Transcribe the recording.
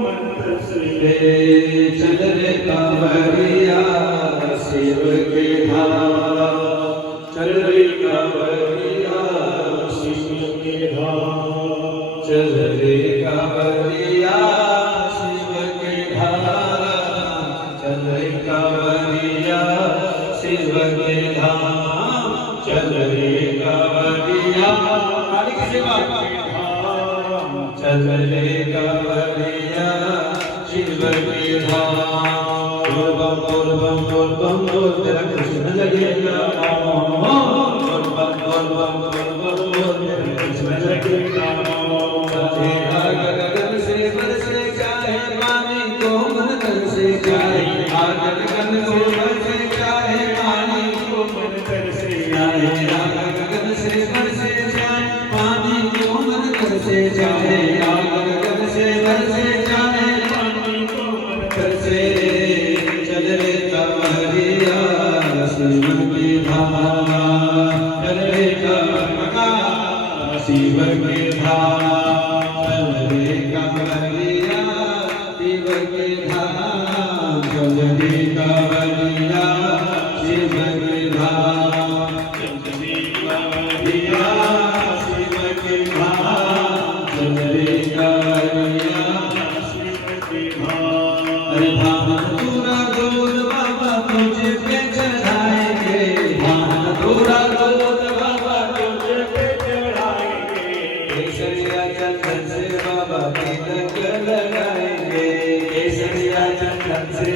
मंत्र से चल रे कांवरिया शिव के धाम, चल रे कांवरिया शिव के धाम, चल रे कांवरिया शिव के धाम, चल रे कांवरिया शिव के धाम, चल रे कांवरिया चल रे कांवरिया शिव के धाम। बोल बम बोल बम बोल बम बोल तेरा कृष्ण लगेगा बोल बम बोल बम बोल बम बोल तेरा कृष्ण लगेगा। तेरा गगन से बरसे चाहे पानी को मन तन से जाए, गगन से बरसे चाहे पानी को मन तन से जाए, गगन से बरसे चाहे पानी को मन तन से जाए, गगन से बरसे चाहे पानी को मन तन से। चल रे कांवरिया शिव के धाम, चल रे कांवरिया शिव के धाम, चल रे कांवरिया शिव के धाम, चल रे कांवरिया शिव के धाम, चल रे कांवरिया शिव के धाम, चल रे कांवरिया शिव के धाम। अरे धाम पूरा दूध बाबा तुझे पे चढ़ाएंगे, धाम पूरा दूध बाबा तुझे पे चढ़ाएंगे, केसरिया चंदन से बाबा तिलक लगाएंगे, केसरिया चंदन से